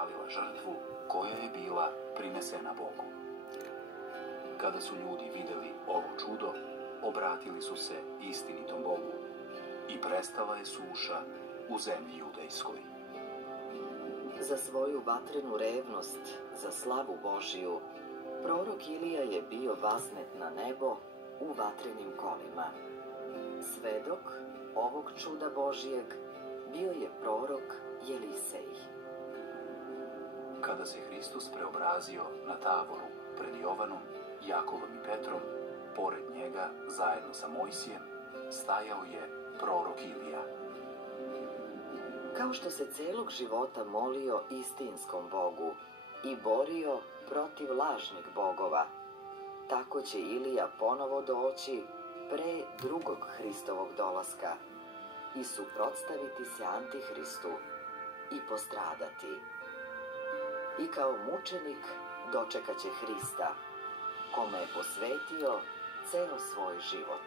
zapalila žrtvu koja je bila prinesena Bogu. Kada su ljudi vidjeli ovo čudo, obratili su se istinitom Bogu i prestala je suša u zemlji judejskoj. Za svoju vatrenu revnost, za slavu Božiju, prorok Ilija je bio vaznet na nebo u vatrenim kolima. Svedok ovog čuda Božijeg bio je prorok Jelisej. Kada se Hristos preobrazio na tavoru pred Jovanom, Jakovom i Petrom, pored njega, zajedno sa Mojsijem, stajao je prorok Ilija. Kao što se celog života molio istinskom Bogu i borio protiv lažnih bogova, tako će Ilija ponovo doći pre drugog Hristovog dolaska i suprotstaviti se Antihristu i postradati. I kao mučenik dočekaće Hrista, kome je posvetio ceo svoj život.